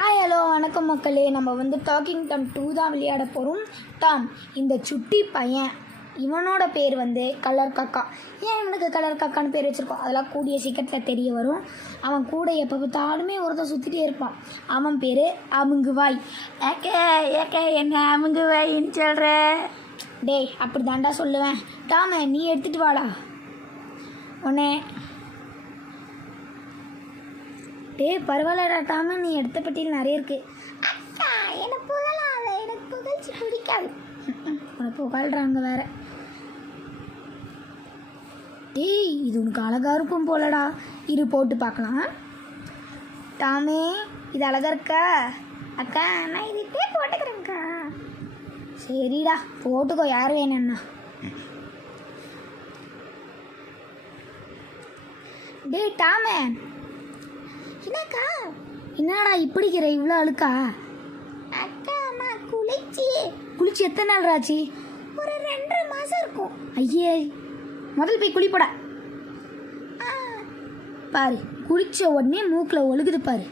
Hello வணக்கம் மக்களே. நம்ம வந்து டாக்கிங் டாம் 2 தான் விளையாட போகிறோம். டாம், இந்த சுட்டி பையன், இவனோட பேர் வந்து கலர் காக்கா. ஏன் இவனுக்கு கலர் காக்கான்னு பேர் வச்சுருக்கோம் அதெல்லாம் கூடிய சீக்கிரத்தில் தெரிய வரும். அவன் கூட எப்போ பார்த்தாலுமே ஒருத்தர் சுற்றிட்டே இருப்பான். அவன் பேர் அமுங்குவாய். ஏக்கே என்ன அமுங்குவாயின்னு சொல்கிற? டேய், அப்படி தாண்டா சொல்லுவேன். டாம நீ எடுத்துகிட்டு வாடா உடனே. டேய் பரவாயில்லடா டாம, நீ எடுத்த பட்டியல் நிறைய இருக்குது. அக்கா எனக்கு புகழாத, எனக்கு புகழ்ச்சி பிடிக்காது. உனக்கு புகழ்றாங்க வேற. டேய் இது உனக்கு அழகாக இருக்கும் போலடா, இரு போட்டு பார்க்கலாம். டாமே இது அழகாக இருக்கா? அக்கா நான் இது இப்பே போட்டுக்கிறேங்க்கா. சரிடா போட்டுக்கோ, யார் வேணும்னா. டேய் டாமே, என்னக்கா என்னடா இப்படிக்கிற இவ்வளோ அழுக்கா? அக்கா நான் குளிச்சு எத்தனை நாள் ஆச்சு? ஒரு 2.5 மாதம் இருக்கும். ஐயே, முதல் போய் குளிப்படா. பாரு குளிச்ச உடனே மூக்கில் ஒழுகுது பாரு.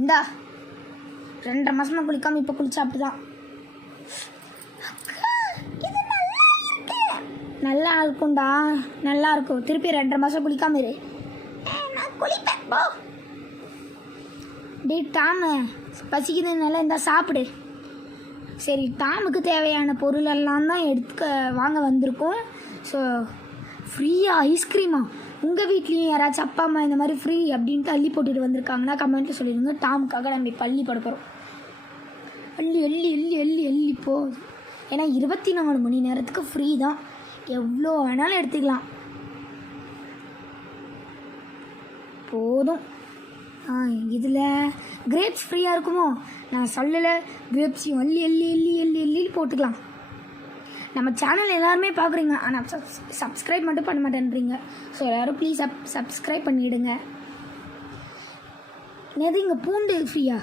இந்தா 2.5 மாதமாக குளிக்காமல் இப்போ குளிச்சா அப்படிதான். நல்லா இருக்கும்டா, நல்லா இருக்கும். திருப்பி 2.5 மாதம் குளிக்காம இரு. குளிப்பேன் போ. டே டாமு, பசிக்குதுனால இந்த சாப்பிடு. சரி, டாமுக்கு தேவையான பொருளெல்லாம் தான் வாங்க வந்திருக்கோம். ஸோ ஃப்ரீயாக ஐஸ்கிரீமா? உங்கள் வீட்லேயும் யாராச்சும் அப்பா அம்மா இந்த மாதிரி ஃப்ரீ அப்படின்ட்டு அள்ளி போட்டுட்டு வந்திருக்காங்கன்னா கமெண்ட்டில் சொல்லிடுங்க. டாமுக்காக நம்ம இப்போ அள்ளி போட போகிறோம். அள்ளி அள்ளி அள்ளி அள்ளி அள்ளி போ. ஏன்னா 24 மணி நேரத்துக்கு ஃப்ரீ தான், எவ்வளோ வேணாலும் எடுத்துக்கலாம். போதும். இதில் கிரேப்ஸ் ஃப்ரீயாக இருக்குமோ? நான் சொல்லலை, கிரேப்ஸையும் அள்ளி அள்ளி அள்ளி அள்ளி அள்ளி போட்டுக்கலாம். நம்ம சேனல் எல்லாருமே பார்க்குறீங்க, ஆனால் சப்ஸ்கிரைப் மட்டும் பண்ண மாட்டேன்றீங்க. ஸோ எல்லோரும் ப்ளீஸ் சப்ஸ்கிரைப் பண்ணிவிடுங்க. நேது இங்கே பூண்டு ஃப்ரீயா?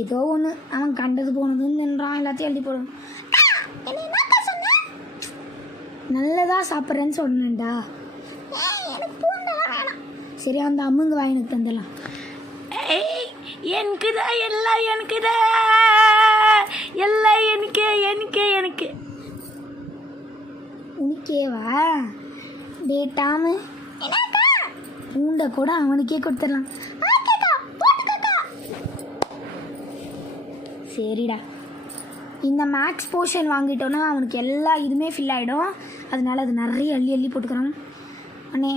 ஏதோ ஒன்று அவன் கண்டது போனதுன்றான், எல்லாத்தையும் எழுதி போடும். நல்லதாக சாப்பிட்றேன்னு சொன்னேன்டா. சரி, அந்த அம்முங்க வாயினுக்கு தந்துடலாம். எனக்குதா எல்லாம், எனக்குதா எல்லாம், எனக்கு எனக்கு எனக்கு உனக்கேவா? டே டாமு, பூண்டை கூட அவனுக்கே கொடுத்துடலாம். சரிடா, இந்த மேக்ஸ் போர்ஷன் வாங்கிட்டோன்னா அவனுக்கு எல்லா இதுவுமே ஃபில் ஆகிடும். அதனால அது நிறைய அள்ளி அள்ளி போட்டுக்கிறான். அண்ணே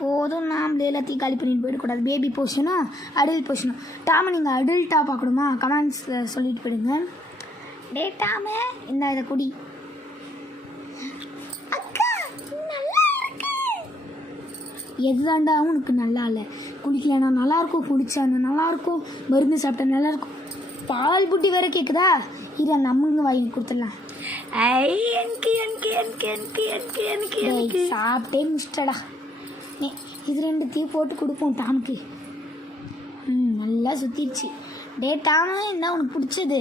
போதும், நாமளே எல்லாத்தையும் காலி பண்ணிட்டு போயிடக்கூடாது. Baby போர்ஷனும் adult போர்ஷனும். டாமு நீங்கள் அடல்ட்டாக பார்க்கணுமா? கமெண்ட்ஸில் சொல்லிட்டு போயிடுங்க. டே டாமு, இந்த இதை குடி. அக்கா நல்லா இருக்கு. எதுதாண்டா உனக்கு நல்லா இல்லை? குளிக்கலன்னா நல்லாயிருக்கும், குளிச்சானா நல்லாயிருக்கும், மருந்து சாப்பிட்டா நல்லாயிருக்கும். பால் புட்டி வேற கேட்குதா? இது அந்த அம்முங்க வாங்கி கொடுத்துடலாம். எனக்கு எனக்கு எனக்கு எனக்கு எனக்கு எனக்கு எனக்கு சாப்பிட்டே முடிச்சிட்டடா. இது 2த்தையும் போட்டு கொடுப்போம் டாமுக்கு. நல்லா சுற்றிடுச்சு. டே டாமு, என்ன உனக்கு பிடிச்சது?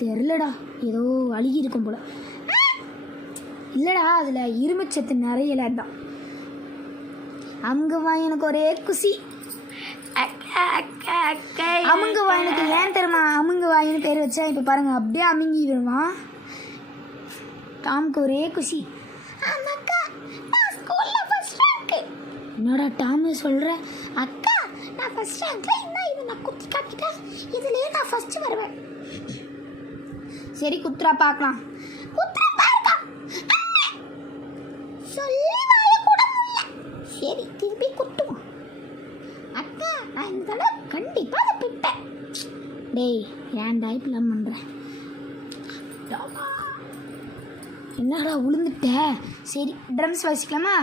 தெரிலடா, ஏதோ அழுகி இருக்கும் போல. இல்லைடா, அதில் இரும்புச்சத்து நிறையல தான். அமுங்க வாய் எனக்கு ஒரே குசி. அமுங்க வாயினுக்கு ஏன் தெரியுமா அமுங்க வாயின்னு பேர் வச்சா? இப்போ பாருங்க, அப்படியே அமுங்கி வருவான். டாமுக்கு ஒரே குஷி. என்னடா டாமு சொல்கிற? அக்கா நான் ஃபர்ஸ்ட் ரேங்க்ல, இன்னும் இதை நான் குத்தி காட்டிட்டேன், இதுலேயே நான் ஃபர்ஸ்ட் வருவேன். சரி குத்துறா பார்க்கலாம். குத்துறா பாருக்கா, சொல்லி வாய கூட முடியல. சரி திருப்பி குத்துவோம். அக்கா நான் இந்த தடவை கண்டிப்பாக அதை பிட்டேன். டேய் ஏன்டா இப்பெல்லாம் பண்ணுறேன்? என்னடா உளுந்துட்ட? சரி ட்ரம்ஸ் வாசிக்கலாமா?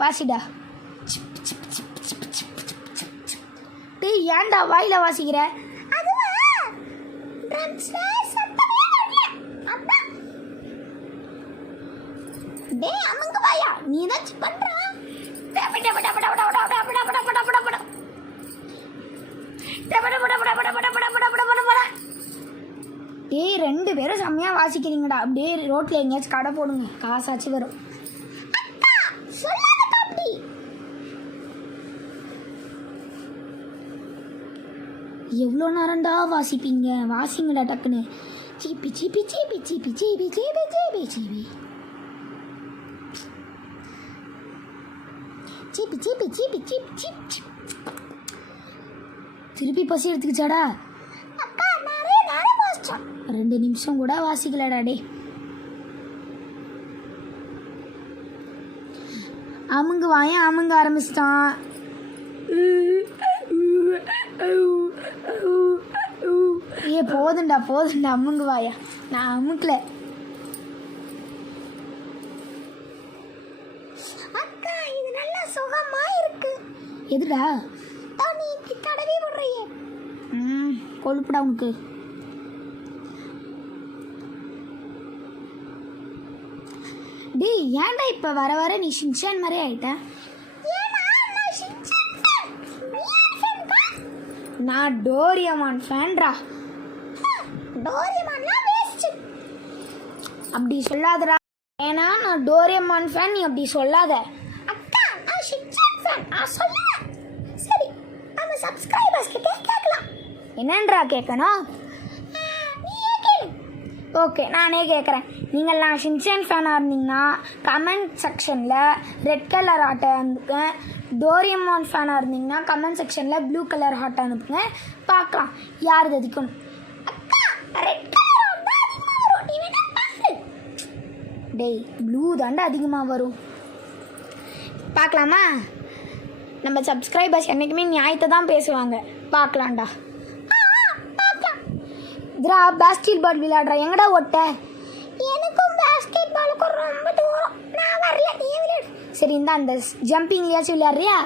வாசிடா. டேய் ஏன்டா வாயில வாசிக்கிற? டேய் அம்முங்க வாயா, நீ ஏதாச்சும் பண்ற? டேய் 2 பேரும் செம்மையாக வாசிக்கிறீங்கடா. அப்படியே ரோட்டில் எங்கேயாச்சும் கடை போடுங்க, காசாச்சு வரும். எவ்வளோ நேரம்டா வாசிப்பீங்க? வாசிங்கடா டக்குன்னு. சீப்பி சீப்பி சீப்பி சீப்பி சீப்பி சீப்பி சீப்பி சீப்பி சீப்பி சீப்பி சீப்பி சீப்பி சீப். திருப்பி பசி எடுத்துக்கிச்சாடா? அக்கா நிறைய நேரம் வாசிச்சோம். 2 நிமிஷம் கூட வாசிக்கலடா டே. அமுங்க வாயன் அமுங்க ஆரம்பிச்சிட்டான். போதுண்டா அமுங்க வாயா. நான் அமுக்கல. அக்கா இது நல்ல சுகமா இருக்கு. எதுடா நீ இப்படி தடவி விடுறியே? கொழுப்புடா உனக்கு. டேய் ஏன்டா இப்போ வர வர நீ ஷின்சான் மாதிரி ஆயிட்ட? நான் டோரியமான் ஃபேன்டா. டோரியமான்லாம் வேஸ்ட். அப்படி சொல்லாதடா. ஏன்னா நான் டோரியமான் ஃபேன், நீ அப்படி சொல்லாத. அக்கா நான் ஷின்சான் ஃபேன். சொல்லுங்க. சரி நம்ம சப்ஸ்கிரைபர்ஸ் கிட்ட கேட்கலாம். என்னன்றா கேட்கணும்? ஓகே நானே கேட்குறேன். நீங்கள்லாம் ஷின்சான் ஃபேனாக இருந்தீங்கன்னா கமெண்ட் செக்ஷனில் ரெட் கலர் ஹார்ட்டை அனுப்புங்க. டோரியமான் ஃபேனாக இருந்தீங்கன்னா கமெண்ட் செக்ஷனில் ப்ளூ கலர் ஹார்ட்டை அனுப்புங்க. பார்க்கலாம் யார் அதிகணும். டேய் ப்ளூ தாண்டா அதிகமாக வரும். பார்க்கலாமா? நம்ம சப்ஸ்கிரைபர்ஸ் என்றைக்குமே நியாயத்தை தான் பேசுவாங்க. பார்க்கலாம்டா. இதுரா பாஸ்கெட் பால் விளையாடுற. எங்கடா ஓட்ட? எனக்கும் பாஸ்கெட் பாலுக்கும் ரொம்ப தூரம். நான் வரல, நீ விளையாடு. சரி இந்த அந்த ஜம்பிங்லையாச்சும் விளையாடுறியா?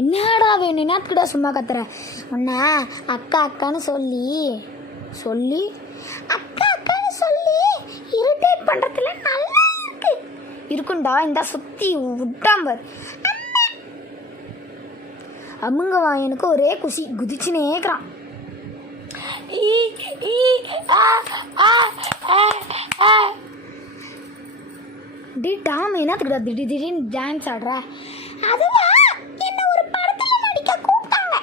என்னடா வேணும்? என்னத்துக்கிட்ட சும்மா கத்துற? உன்ன அக்கா அக்கான்னு சொல்லி அக்கா அக்கான்னு சொல்லி இரிட்டேட் பண்ணுறதுல நல்லா இருக்குண்டா. இந்த சுற்றி விட்டாம்பர் அமுங்க வாயனுக்கு ஒரே குசி குதிச்சுனே இருக்கிறான். டி டாம் என்னத்துக்கிட்ட திடீர்னு டான்ஸ் ஆடுற? அதுவா என்ன ஒரு படத்துல நடிக்க கூப்பிட்டாங்க.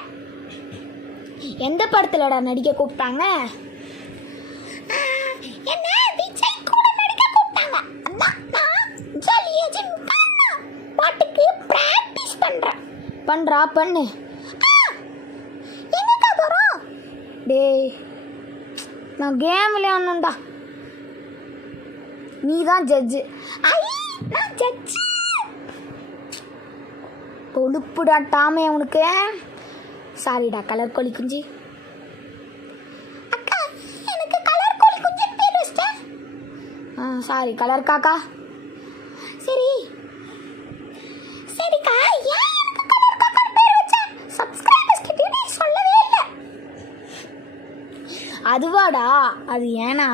எந்த படத்துலடா நடிக்க கூப்பிட்டாங்க? என்ன விஜய் கூட நடிக்க கூப்பிட்டாங்க. நான் ஜாலியா பாட்டுக்கு பிராக்டிஸ் பண்ணு. எங்கக்கா போறோம்? டேய் நான் கேம் விளையாடணும்டா. நீ தான் ஜட்ஜு. நான் ஜட்ஜு. கொழுப்புடா டாமே உனக்கு. சாரிடா கலர் கோழி குஞ்சு. அக்கா எனக்கு கலர் கோழி குஞ்சு பேர் வச்சிட்டேன். சாரி கலர் காக்கா. சரிக்கா ஏன் எனக்கு கலர் காக்கா பேர் வச்ச? சப்ஸ்கிரைபர்ஸ் கிட்ட நீ சொல்லவே இல்லை. அதுவாடா அது ஏன்னா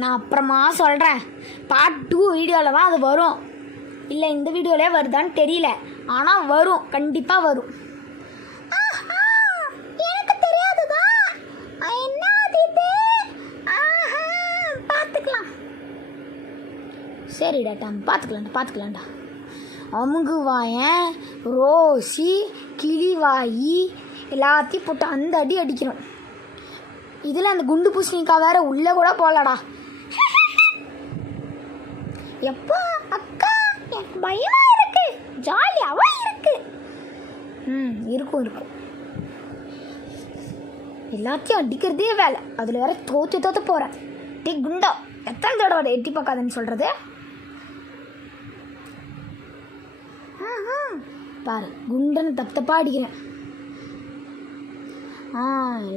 நான் அப்புறமா சொல்கிறேன். பார்ட் 2 வீடியோவில் தான் அது வரும். இல்லை இந்த வீடியோவிலே வருதான்னு தெரியல, ஆனால் வரும், கண்டிப்பாக வரும். எனக்கு தெரியாதுதா என்ன இது. பார்த்துக்கலாம். சரிடா டாம் பார்த்துக்கலாம்டா. அமுங்குவாயன் ரோசி கிளிவாயி எல்லாத்தையும் போட்டு அந்த அடி அடிக்கணும். இதில் அந்த குண்டு பூசணிக்காய் வேற உள்ளே கூட போகலடா. எப்போ அக்கா எனக்கு பயமா இருக்கு, ஜாலியாவா இருக்கு. இருக்கும் எல்லாத்தையும் அடிக்கிறதே வேலை. அதில் வேற தோத்து போகிறேன். டே குண்டா எத்தனை தடவை எட்டி பார்க்காதுன்னு சொல்கிறது? பாரு குண்டன்னு தப்பாக அடிக்கிறேன்.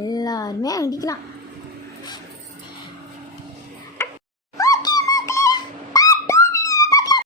எல்லாருமே அடிக்கலாம்.